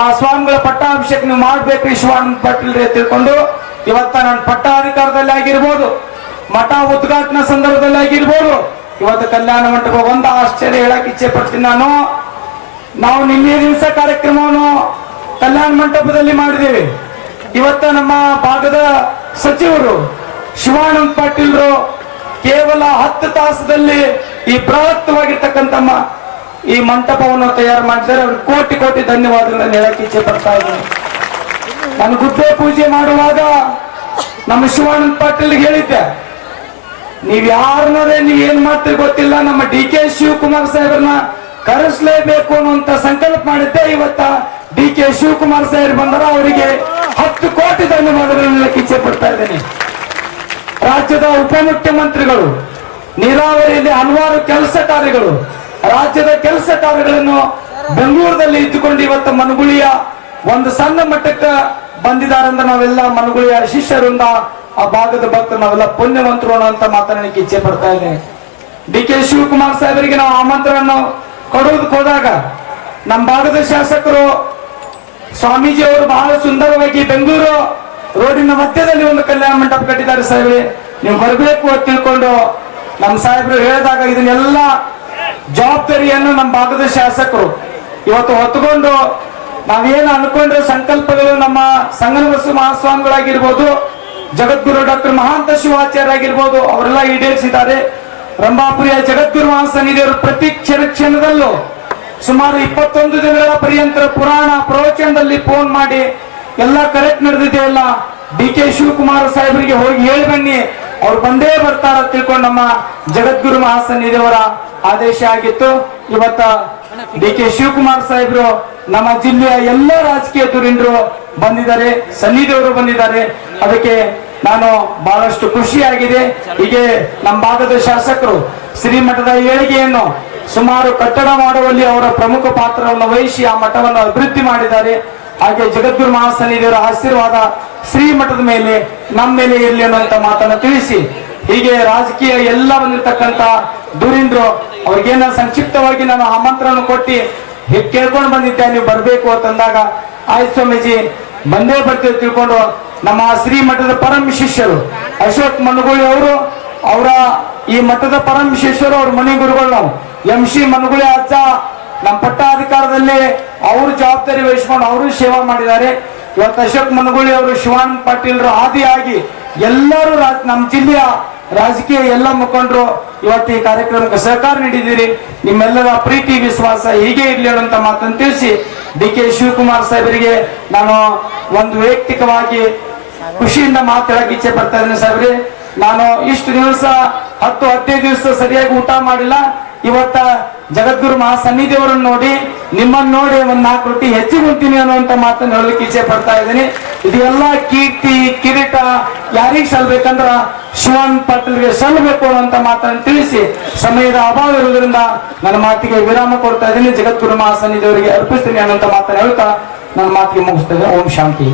ಆ ಸ್ವಾಮಿಗಳ ಪಟ್ಟಾಭಿಷೇಕ ನೀವು ಮಾಡ್ಬೇಕು ಶಿವಾನಂದ ಪಾಟೀಲ್ ತಿಳ್ಕೊಂಡು ಇವತ್ತ ನನ್ನ ಪಟ್ಟಾಧಿಕಾರದಲ್ಲಿ ಆಗಿರ್ಬೋದು, ಮಠ ಉದ್ಘಾಟನಾ ಸಂದರ್ಭದಲ್ಲಿ ಆಗಿರ್ಬೋದು, ಇವತ್ತು ಕಲ್ಯಾಣ ಮಂಟಪ ಒಂದು ಆಶ್ಚರ್ಯ ಹೇಳಕ್ ಇಚ್ಛೆ ಪಡ್ತೀನಿ ನಾನು. ನಾವು ನಿನ್ನೆ ದಿವಸ ಕಾರ್ಯಕ್ರಮವನ್ನು ಕಲ್ಯಾಣ ಮಂಟಪದಲ್ಲಿ ಮಾಡಿದ್ದೇವೆ. ಇವತ್ತ ನಮ್ಮ ಭಾಗದ ಸಚಿವರು ಶಿವಾನಂದ ಪಾಟೀಲ್ರು ಕೇವಲ 10 ತಾಸದಲ್ಲಿ ಈ ಬೃಹತ್ವಾಗಿರ್ತಕ್ಕಂಥ ಈ ಮಂಟಪವನ್ನು ತಯಾರು ಮಾಡಿದ್ದಾರೆ. ಅವ್ರಿಗೆ ಕೋಟಿ ಕೋಟಿ ಧನ್ಯವಾದಗಳನ್ನು ಹೇಳಕ್ಕೆ ಇಚ್ಛೆ ಪಡ್ತಾ ಇದ್ದೀನಿ. ನಾನು ಗುಡ್ಡೆ ಪೂಜೆ ಮಾಡುವಾಗ ನಮ್ಮ ಶಿವಾನಂದ ಪಾಟೀಲ್ ಹೇಳಿದ್ದೆ, ನೀವ್ ಯಾರನ್ನೋರೇ ನೀವ್ ಏನ್ ಮಾಡ್ತೀರಿ ಗೊತ್ತಿಲ್ಲ, ನಮ್ಮ ಡಿ.ಕೆ. ಶಿವಕುಮಾರ್ ಸಾಹೇಬ್ರನ್ನ ಕರೆಸಲೇಬೇಕು ಅನ್ನುವಂತ ಸಂಕಲ್ಪ ಮಾಡಿದ್ದೆ. ಇವತ್ತ ಡಿ.ಕೆ. ಶಿವಕುಮಾರ್ ಸಾಹೇಬ್ ಬಂದರ ಅವರಿಗೆ 10 ಕೋಟಿ ಧನ್ಯವಾದಗಳನ್ನು ಹೇಳಕ್ಕೆ ಇಚ್ಛೆ ಪಡ್ತಾ ಇದ್ದೇನೆ. ರಾಜ್ಯದ ಉಪಮುಖ್ಯಮಂತ್ರಿಗಳು, ನೀರಾವರಿಯಲ್ಲಿ ಹಲವಾರು ಕೆಲಸ ಕಾರ್ಯಗಳು, ರಾಜ್ಯದ ಕೆಲಸ ಕಾರ್ಯಗಳನ್ನು ಬೆಂಗಳೂರಿನಲ್ಲಿ ಇದ್ದುಕೊಂಡು ಇವತ್ತು ಮನಗುಳಿಯ ಒಂದು ಸಣ್ಣ ಮಟ್ಟಕ್ಕೆ ಬಂದಿದ್ದಾರೆ ಅಂದ್ರೆ ನಾವೆಲ್ಲ ಮನಗುಳಿಯ ಶಿಷ್ಯರಿಂದ ಆ ಭಾಗದ ಭಕ್ತರು ನಾವೆಲ್ಲ ಪುಣ್ಯವಂತರು ಅಂತ ಮಾತನಾಡಲಿಕ್ಕೆ ಇಚ್ಛೆ ಪಡ್ತಾ ಇದ್ದೇನೆ. ಡಿ.ಕೆ. ಶಿವಕುಮಾರ್ ಸಾಹೇಬರಿಗೆ ನಾವು ಆಮಂತ್ರಣ ಕೊಡುವುದಕ್ಕೆ ಹೋದಾಗ ನಮ್ಮ ಭಾಗದ ಶಾಸಕರು ಸ್ವಾಮೀಜಿ ಅವರು ಬಹಳ ಸುಂದರವಾಗಿ ಬೆಂಗಳೂರು ರೋಡಿನ ಮಧ್ಯದಲ್ಲಿ ಒಂದು ಕಲ್ಯಾಣ ಮಂಟಪ ಕಟ್ಟಿದ್ದಾರೆ ಸಾಹೇಬ್ರೆ, ನೀವು ಬರಬೇಕು ಅಂತ ತಿಳ್ಕೊಂಡು ನಮ್ಮ ಸಾಹೇಬರು ಹೇಳಿದಾಗ ಇದನ್ನೆಲ್ಲ ಜವಾಬ್ದಾರಿಯನ್ನು ನಮ್ಮ ಭಾಗದ ಶಾಸಕರು ಇವತ್ತು ಹೊತ್ತುಕೊಂಡು ನಾವೇನು ಅನ್ಕೊಂಡ್ರೆ ಸಂಕಲ್ಪಗಳು ನಮ್ಮ ಸಂಗನಬಸವ ಮಹಾಸ್ವಾಮಿಗಳಾಗಿರ್ಬೋದು, ಜಗದ್ಗುರು ಡಾಕ್ಟರ್ ಮಹಾಂತ ಶಿವಾಚಾರ್ಯ ಆಗಿರ್ಬೋದು, ಅವರೆಲ್ಲ ಈಡೇರಿಸಿದ್ದಾರೆ. ರಂಭಾಪುರಿಯ ಜಗದ್ಗುರು ಮಹಾಸನ್ನಿಧಿಯವರು ಪ್ರತಿ ಕ್ಷಣದಲ್ಲೂ ಸುಮಾರು 21 ದಿನಗಳ ಪರ್ಯಂತ ಪುರಾಣ ಪ್ರವಚನದಲ್ಲಿ ಫೋನ್ ಮಾಡಿ ಎಲ್ಲ ಕರೆಕ್ಟ್ ನಡೆದಿದೆಯಲ್ಲ, ಡಿ.ಕೆ. ಶಿವಕುಮಾರ್ ಸಾಹೇಬರಿಗೆ ಹೋಗಿ ಹೇಳಿ ಬನ್ನಿ, ಅವ್ರು ಬಂದೇ ಬರ್ತಾರ ತಿಳ್ಕೊಂಡು ನಮ್ಮ ಜಗದ್ಗುರು ಮಹಾಸನ್ನಿಧಿಯವರ ಆದೇಶ ಆಗಿತ್ತು. ಇವತ್ತ ಡಿ.ಕೆ. ಶಿವಕುಮಾರ್ ಸಾಹೇಬರು ನಮ್ಮ ಜಿಲ್ಲೆಯ ಎಲ್ಲ ರಾಜಕೀಯ ಧುರೀಣರು ಬಂದಿದ್ದಾರೆ, ಸನ್ನಿಧಿಯವರು ಬಂದಿದ್ದಾರೆ. ಅದಕ್ಕೆ ನಾನು ಬಹಳಷ್ಟು ಖುಷಿಯಾಗಿದೆ. ಹೀಗೆ ನಮ್ಮ ಭಾಗದ ಶಾಸಕರು ಶ್ರೀಮಠದ ಏಳಿಗೆಯನ್ನು ಸುಮಾರು ಕಟ್ಟಡ ಮಾಡುವಲ್ಲಿ ಅವರ ಪ್ರಮುಖ ಪಾತ್ರವನ್ನು ವಹಿಸಿ ಆ ಮಠವನ್ನು ಅಭಿವೃದ್ಧಿ ಮಾಡಿದ್ದಾರೆ. ಹಾಗೆ ಜಗದ್ಗುರು ಮಹಾಸನ್ನಿಧಿಯವರ ಆಶೀರ್ವಾದ ಶ್ರೀಮಠದ ಮೇಲೆ ನಮ್ಮ ಮೇಲೆ ಇರಲಿ ಅನ್ನುವಂತ ಮಾತನ್ನು ತಿಳಿಸಿ, ಹೀಗೆ ರಾಜಕೀಯ ಎಲ್ಲ ಬಂದಿರತಕ್ಕಂತ ಧುರೀಣರು ಅವ್ರಿಗೇನ ಸಂಕ್ಷಿಪ್ತವಾಗಿ ನಾನು ಆಮಂತ್ರಣ ಕೊಟ್ಟು ಕೇಳ್ಕೊಂಡು ಬಂದಿದ್ದೆ, ನೀವು ಬರ್ಬೇಕು ಅಂತಂದಾಗ ಆಯ್ತು ಸ್ವಾಮೀಜಿ ಬಂದೇ ಬರ್ತೀವಿ ತಿಳ್ಕೊಂಡು ನಮ್ಮ ಶ್ರೀಮಠದ ಪರಮ ಶಿಷ್ಯರು ಅಶೋಕ್ ಮನಗುಳಿ ಅವರು, ಅವರ ಈ ಮಠದ ಪರಮ ಶಿಷ್ಯರು, ಅವ್ರ ಮನೆ ಗುರುಗಳು ನಾವು ಎಂ.ಸಿ. ಮನಗುಳಿ ಅಜ್ಜ ನಮ್ಮ ಪಟ್ಟಾಧಿಕಾರದಲ್ಲಿ ಅವರು ಜವಾಬ್ದಾರಿ ವಹಿಸ್ಕೊಂಡು ಅವರು ಸೇವಾ ಮಾಡಿದ್ದಾರೆ. ಇವತ್ತು ಅಶೋಕ್ ಮನಗುಳಿ ಅವರು ಶಿವಾನಂದ ಪಾಟೀಲ್ರು ಆದಿಯಾಗಿ ಎಲ್ಲರೂ ನಮ್ಮ ಜಿಲ್ಲೆಯ ರಾಜಕೀಯ ಎಲ್ಲ ಮುಖಂಡರು ಇವತ್ತು ಈ ಕಾರ್ಯಕ್ರಮಕ್ಕೆ ಸಹಕಾರ ನೀಡಿದ್ದೀರಿ. ನಿಮ್ಮೆಲ್ಲರ ಪ್ರೀತಿ ವಿಶ್ವಾಸ ಹೀಗೆ ಇರ್ಲಿ ಅನ್ನುವಂತ ಮಾತನ್ನು ತಿಳಿಸಿ ಡಿ.ಕೆ. ಶಿವಕುಮಾರ್ ಸಾಹೇಬರಿಗೆ ನಾನು ಒಂದು ವೈಯಕ್ತಿಕವಾಗಿ ಖುಷಿಯಿಂದ ಮಾತಾಡಕ್ಕೆ ಇಚ್ಛೆ ಪಡ್ತಾ ಇದ್ದೇನೆ. ಸಾಹೇಬ್ರೆ, ನಾನು ಇಷ್ಟು ದಿವಸ 10-15 ದಿವಸ ಸರಿಯಾಗಿ ಊಟ ಮಾಡಿಲ್ಲ. ಇವತ್ತ ಜಗದ್ಗುರು ಮಹಾಸನ್ನಿಧಿಯವರನ್ನು ನೋಡಿ, ನಿಮ್ಮನ್ನು ನೋಡಿ ಒಂದ್ 4 ರೊಟ್ಟಿ ಹೆಚ್ಚಿಗೆ ಉಂತೀನಿ ಅನ್ನುವಂತ ಮಾತನ್ನು ಹೇಳಲಿಕ್ಕೆ ಇಚ್ಛೆ ಪಡ್ತಾ ಇದ್ದೀನಿ. ಇದೆಲ್ಲ ಕೀರ್ತಿ ಕಿರೀಟ ಯಾರಿಗೆ ಸಲ್ಬೇಕಂದ್ರ ಶಿವಾನಂದ ಪಾಟೀಲ್ಗೆ ಸಲ್ಲಬೇಕು ಅನ್ನುವಂತ ಮಾತನ್ನು ತಿಳಿಸಿ ಸಮಯದ ಅಭಾವ ಇರುವುದರಿಂದ ನನ್ನ ಮಾತಿಗೆ ವಿರಾಮ ಕೊಡ್ತಾ ಇದ್ದೀನಿ. ಜಗದ್ಗುರು ಮಹಾಸನ್ನಿಧಿಯವರಿಗೆ ಅರ್ಪಿಸ್ತೀನಿ ಅನ್ನುವಂತ ಮಾತನ್ನು ಹೇಳ್ತಾ ನನ್ನ ಮಾತಿಗೆ ಮುಗಿಸ್ತೇನೆ. ಓಂ ಶಾಂತಿ.